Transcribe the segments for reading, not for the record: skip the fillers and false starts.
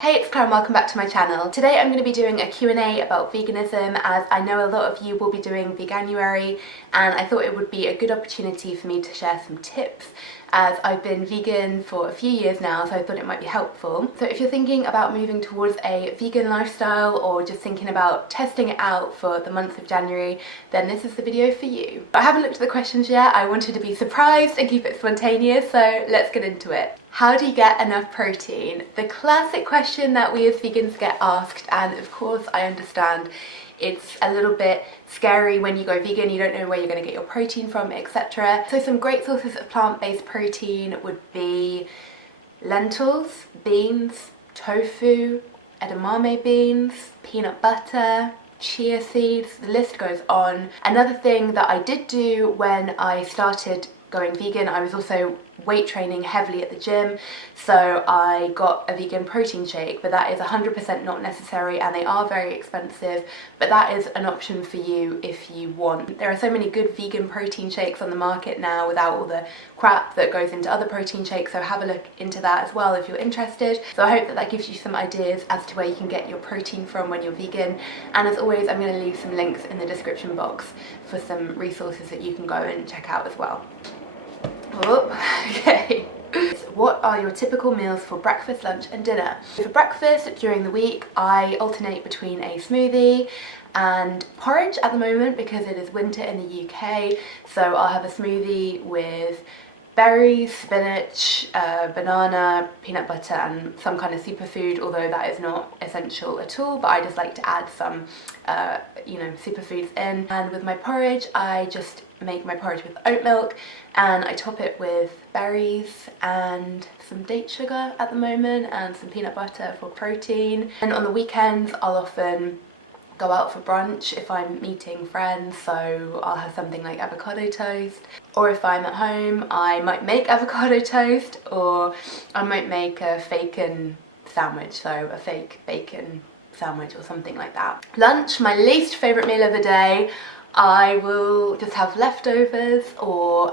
Hey, it's Claire and welcome back to my channel. Today I'm going to be doing a Q&A about veganism, as I know a lot of you will be doing Veganuary, and I thought it would be a good opportunity for me to share some tips, as I've been vegan for a few years now, so I thought it might be helpful. So if you're thinking about moving towards a vegan lifestyle or just thinking about testing it out for the month of January, then this is the video for you. I haven't looked at the questions yet. I wanted to be surprised and keep it spontaneous, so let's get into it. How do you get enough protein? The classic question that we as vegans get asked, and of course I understand it's a little bit scary when you go vegan, you don't know where you're going to get your protein from, etc. So some great sources of plant-based protein would be lentils, beans, tofu, edamame beans, peanut butter, chia seeds, the list goes on. Another thing that I did do when I started going vegan, I was also weight training heavily at the gym, so I got a vegan protein shake, but that is 100% not necessary and they are very expensive, but that is an option for you if you want. There are so many good vegan protein shakes on the market now without all the crap that goes into other protein shakes, so have a look into that as well if you're interested. So I hope that that gives you some ideas as to where you can get your protein from when you're vegan, and as always I'm going to leave some links in the description box for some resources that you can go and check out as well. Oh, okay. What are your typical meals for breakfast, lunch and dinner? For breakfast during the week I alternate between a smoothie and porridge at the moment because it is winter in the UK, so I'll have a smoothie with berries, spinach, banana, peanut butter and some kind of superfood, although that is not essential at all, but I just like to add some superfoods in. And with my porridge I just make my porridge with oat milk and I top it with berries and some date sugar at the moment and some peanut butter for protein. And on the weekends I'll often go out for brunch if I'm meeting friends, so I'll have something like avocado toast, or if I'm at home I might make avocado toast, or I might make a bacon sandwich, so a fake bacon sandwich or something like that. Lunch, my least favourite meal of the day, I will just have leftovers, or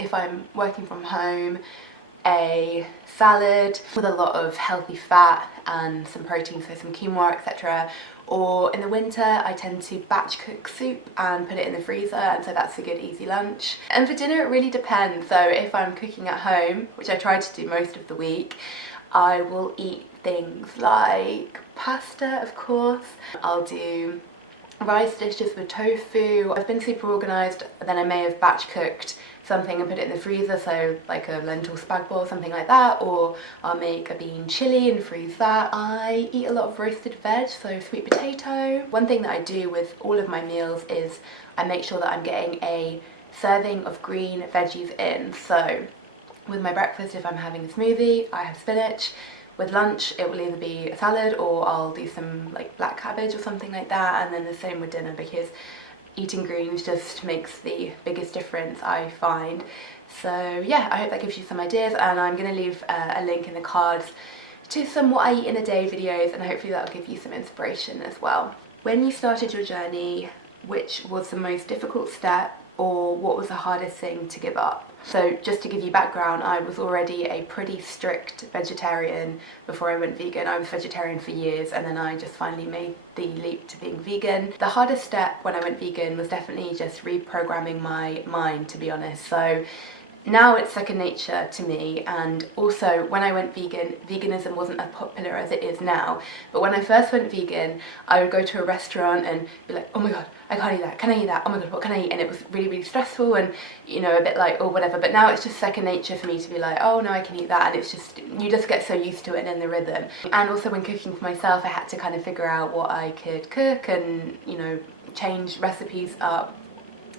if I'm working from home, a salad with a lot of healthy fat and some protein, so some quinoa, etc. Or in the winter I tend to batch cook soup and put it in the freezer, and so that's a good easy lunch. And for dinner it really depends, so if I'm cooking at home, which I try to do most of the week, I will eat things like pasta, of course. I'll do rice dishes with tofu. I've been super organised, then I may have batch cooked something and put it in the freezer, so like a lentil spag bol, something like that, or I'll make a bean chilli and freeze that. I eat a lot of roasted veg, so sweet potato. One thing that I do with all of my meals is I make sure that I'm getting a serving of green veggies in. So with my breakfast, if I'm having a smoothie, I have spinach. With lunch it will either be a salad or I'll do some like black cabbage or something like that, and then the same with dinner because eating greens just makes the biggest difference, I find. So yeah, I hope that gives you some ideas, and I'm going to leave a link in the cards to some what I eat in a day videos, and hopefully that'll give you some inspiration as well. When you started your journey, which was the most difficult step, or what was the hardest thing to give up? So just to give you background, I was already a pretty strict vegetarian before I went vegan. I was vegetarian for years and then I just finally made the leap to being vegan. The hardest step when I went vegan was definitely just reprogramming my mind, to be honest. So now it's second nature to me, and also when I went vegan, veganism wasn't as popular as it is now. But when I first went vegan, I would go to a restaurant and be like, oh my god, I can't eat that, can I eat that, oh my god, what can I eat? And it was really, really stressful and, you know, a bit like, oh whatever. But now it's just second nature for me to be like, oh no, I can eat that, and it's just, you just get so used to it and in the rhythm. And also when cooking for myself, I had to kind of figure out what I could cook and, you know, change recipes up,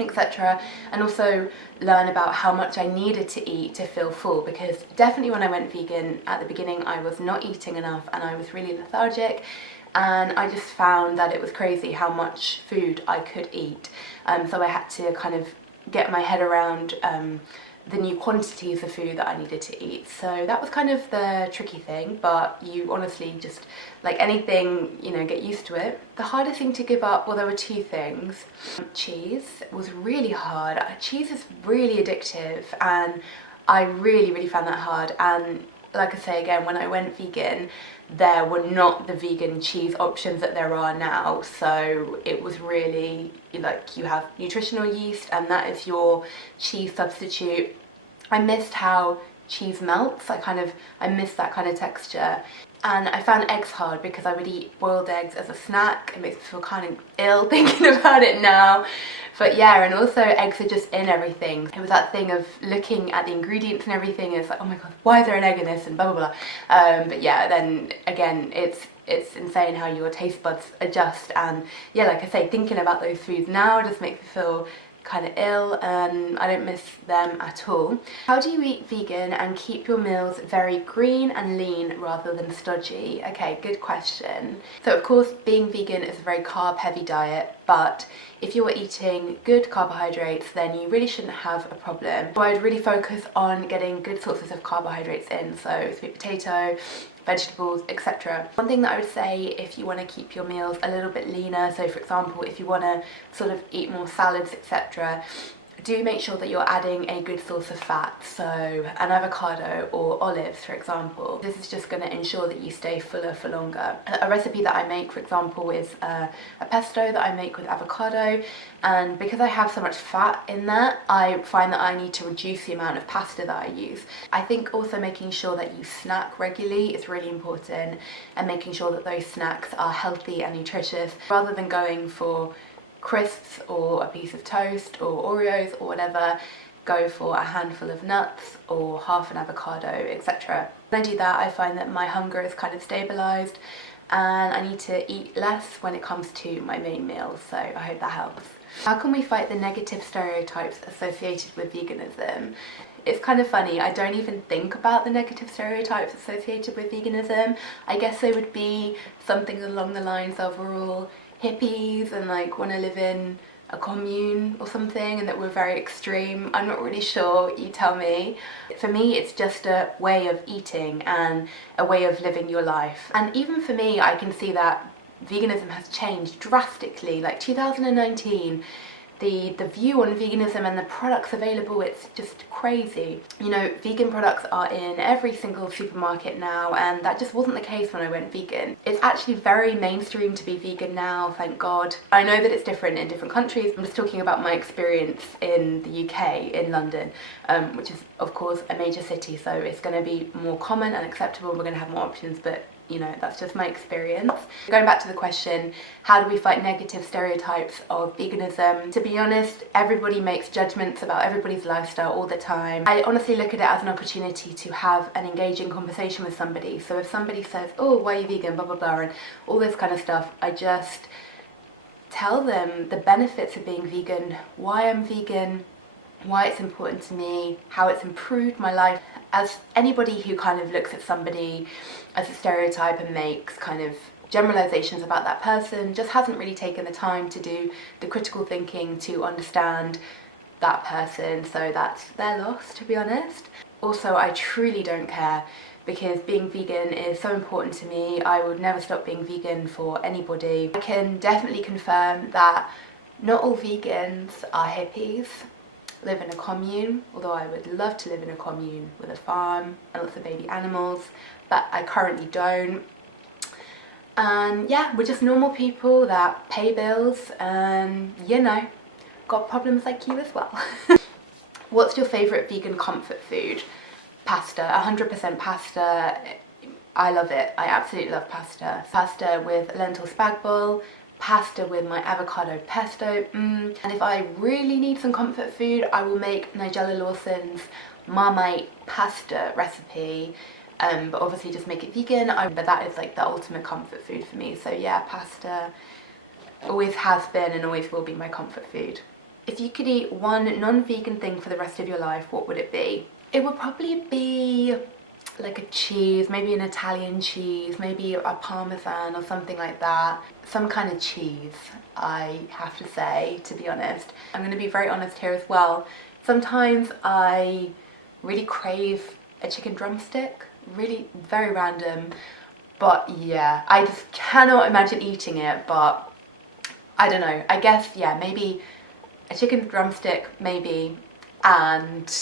etc. and also learn about how much I needed to eat to feel full, because definitely when I went vegan at the beginning I was not eating enough and I was really lethargic, and I just found that it was crazy how much food I could eat. So I had to kind of get my head around the new quantities of food that I needed to eat. So that was kind of the tricky thing, but you honestly just, like anything, you know, get used to it. The hardest thing to give up, well, there were two things. Cheese was really hard. Cheese is really addictive and I really found that hard, and like I say again, when I went vegan, there were not the vegan cheese options that there are now. So it was really like you have nutritional yeast and that is your cheese substitute. I missed how cheese melts. I missed that kind of texture. And I found eggs hard because I would eat boiled eggs as a snack. It makes me feel kind of ill thinking about it now. But yeah, and also eggs are just in everything. It was that thing of looking at the ingredients and everything, and it's like, oh my god, why is there an egg in this, and blah blah blah. But yeah, then again, it's insane how your taste buds adjust. And yeah, like I say, thinking about those foods now just makes me feel kind of ill, and I don't miss them at all. How do you eat vegan and keep your meals very green and lean rather than stodgy? Okay, good question. So of course being vegan is a very carb heavy diet, but if you're eating good carbohydrates then you really shouldn't have a problem. So I'd really focus on getting good sources of carbohydrates in, so sweet potato, vegetables, etc. One thing that I would say, if you want to keep your meals a little bit leaner, so for example if you want to sort of eat more salads, etc., do make sure that you're adding a good source of fat, so an avocado or olives for example. This is just going to ensure that you stay fuller for longer. A recipe that I make, for example, is a pesto that I make with avocado, and because I have so much fat in that, I find that I need to reduce the amount of pasta that I use. I think also making sure that you snack regularly is really important, and making sure that those snacks are healthy and nutritious, rather than going for crisps or a piece of toast or Oreos or whatever. Go for a handful of nuts or half an avocado, etc. When I do that, I find that my hunger is kind of stabilised, and I need to eat less when it comes to my main meals, so I hope that helps. How can we fight the negative stereotypes associated with veganism? It's kind of funny, I don't even think about the negative stereotypes associated with veganism. I guess they would be something along the lines of we're all hippies and like want to live in a commune or something, and that we're very extreme. I'm not really sure, you tell me. For me it's just a way of eating and a way of living your life. And even for me, I can see that veganism has changed drastically. Like 2019, the view on veganism and the products available, it's just crazy. You know, vegan products are in every single supermarket now, and that just wasn't the case when I went vegan. It's actually very mainstream to be vegan now, thank God. I know that it's different in different countries. I'm just talking about my experience in the UK, in London, which is of course a major city, so it's going to be more common and acceptable, and we're going to have more options, but you know, that's just my experience. Going back to the question, how do we fight negative stereotypes of veganism? To be honest, everybody makes judgments about everybody's lifestyle all the time. I honestly look at it as an opportunity to have an engaging conversation with somebody. So if somebody says, oh, why are you vegan, blah, blah, blah, and all this kind of stuff, I just tell them the benefits of being vegan, why I'm vegan, why it's important to me, how it's improved my life. As anybody who kind of looks at somebody as a stereotype and makes kind of generalizations about that person just hasn't really taken the time to do the critical thinking to understand that person, so that's their loss, to be honest. Also, I truly don't care, because being vegan is so important to me. I would never stop being vegan for anybody. I can definitely confirm that not all vegans are hippies, live in a commune, although I would love to live in a commune with a farm and lots of baby animals, but I currently don't. And yeah, we're just normal people that pay bills and, you know, got problems like you as well. What's your favourite vegan comfort food? Pasta, 100% pasta. I love it. I absolutely love pasta. Pasta with lentil spag bol, pasta with my avocado pesto, and if I really need some comfort food, I will make Nigella Lawson's Marmite pasta recipe, but obviously just make it vegan. But that is like the ultimate comfort food for me, so yeah, pasta always has been and always will be my comfort food. If you could eat one non-vegan thing for the rest of your life, what would it be? It would probably be like a cheese, maybe an Italian cheese, maybe a Parmesan or something like that. Some kind of cheese, I have to say, to be honest. I'm going to be very honest here as well. Sometimes I really crave a chicken drumstick, really very random, but yeah, I just cannot imagine eating it. But I don't know, I guess, yeah, maybe a chicken drumstick, maybe, and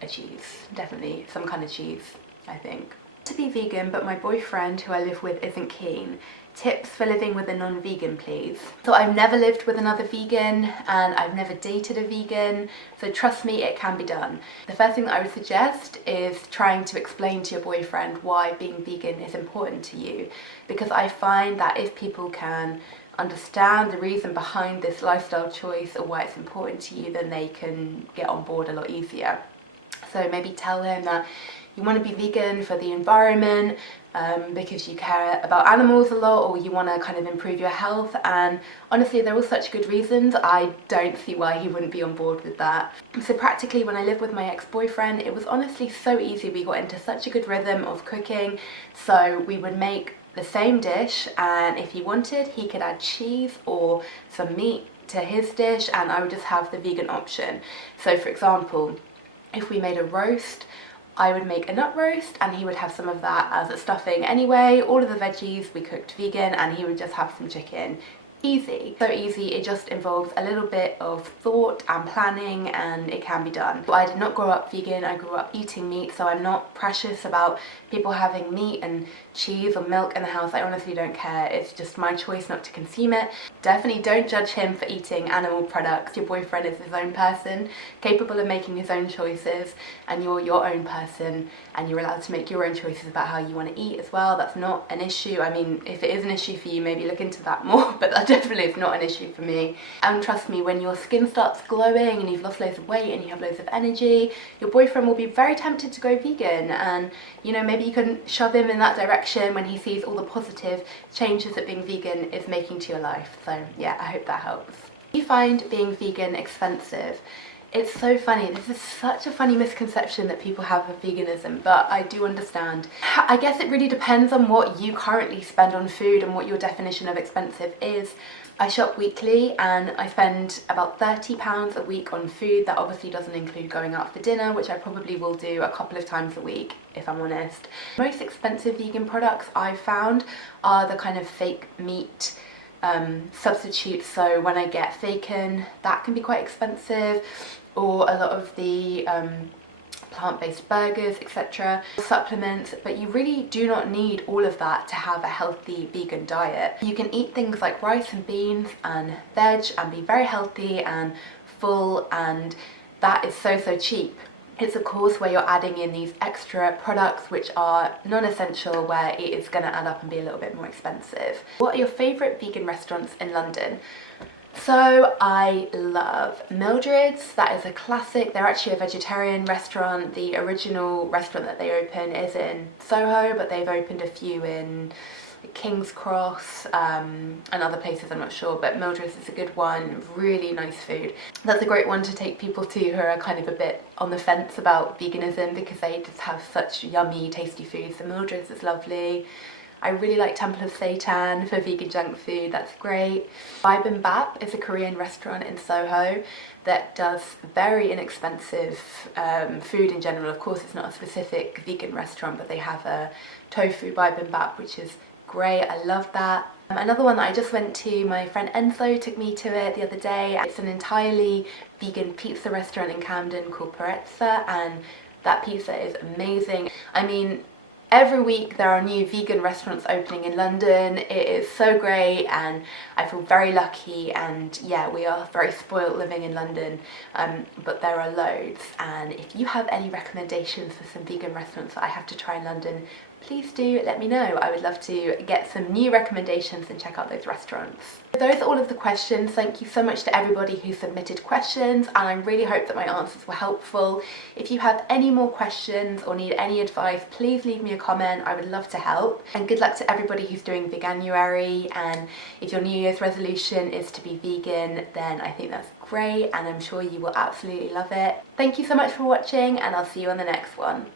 a cheese, definitely some kind of cheese. I think. To be vegan, but my boyfriend who I live with isn't keen. Tips for living with a non-vegan, please. So I've never lived with another vegan and I've never dated a vegan, so trust me, it can be done. The first thing that I would suggest is trying to explain to your boyfriend why being vegan is important to you, because I find that if people can understand the reason behind this lifestyle choice or why it's important to you, then they can get on board a lot easier. So maybe tell him that you want to be vegan for the environment, because you care about animals a lot, or you want to kind of improve your health, and honestly they're all such good reasons. I don't see why he wouldn't be on board with that. So practically when I lived with my ex-boyfriend, it was honestly so easy. We got into such a good rhythm of cooking, so we would make the same dish, and if he wanted he could add cheese or some meat to his dish and I would just have the vegan option. So for example, if we made a roast, I would make a nut roast and he would have some of that as a stuffing anyway. All of the veggies we cooked vegan and he would just have some chicken. Easy. So easy, it just involves a little bit of thought and planning and it can be done. I did not grow up vegan, I grew up eating meat, so I'm not precious about people having meat and cheese or milk in the house. I honestly don't care. It's just my choice not to consume it. Definitely don't judge him for eating animal products. Your boyfriend is his own person, capable of making his own choices, and you're your own person and you're allowed to make your own choices about how you want to eat as well. That's not an issue. I mean, if it is an issue for you, maybe look into that more, but that definitely is not an issue for me. And trust me, when your skin starts glowing and you've lost loads of weight and you have loads of energy, your boyfriend will be very tempted to go vegan, and you know, maybe you can shove him in that direction when he sees all the positive changes that being vegan is making to your life. So yeah, I hope that helps. You find being vegan expensive? It's so funny. This is such a funny misconception that people have of veganism, but I do understand. I guess it really depends on what you currently spend on food and what your definition of expensive is. I shop weekly and I spend about £30 a week on food. That obviously doesn't include going out for dinner, which I probably will do a couple of times a week, if I'm honest. Most expensive vegan products I've found are the kind of fake meat substitutes. So when I get Seitan, that can be quite expensive, or a lot of the plant-based burgers, etc. Supplements, but you really do not need all of that to have a healthy vegan diet. You can eat things like rice and beans and veg and be very healthy and full, and that is so cheap. It's of course where you're adding in these extra products which are non-essential, where it is going to add up and be a little bit more expensive. What are your favourite vegan restaurants in London? So I love Mildred's. That is a classic. They're actually a vegetarian restaurant. The original restaurant that they open is in Soho, but they've opened a few in King's Cross and other places, I'm not sure, but Mildred's is a good one. Really nice food. That's a great one to take people to who are kind of a bit on the fence about veganism, because they just have such yummy tasty food. So Mildred's is lovely. I really like Temple of Seitan for vegan junk food, that's great. Bim Bap is a Korean restaurant in Soho that does very inexpensive food in general. Of course it's not a specific vegan restaurant, but they have a tofu Bim Bap which is great, I love that. Another one that I just went to, my friend Enzo took me to it the other day. It's an entirely vegan pizza restaurant in Camden called Purezza, and that pizza is amazing. I mean, every week there are new vegan restaurants opening in London. It is so great and I feel very lucky, and yeah, we are very spoiled living in London, but there are loads. And if you have any recommendations for some vegan restaurants that I have to try in London, please do let me know. I would love to get some new recommendations and check out those restaurants. Those are all of the questions. Thank you so much to everybody who submitted questions, and I really hope that my answers were helpful. If you have any more questions or need any advice, please leave me a comment. I would love to help. And good luck to everybody who's doing Veganuary, and if your New Year's resolution is to be vegan, then I think that's great and I'm sure you will absolutely love it. Thank you so much for watching, and I'll see you on the next one.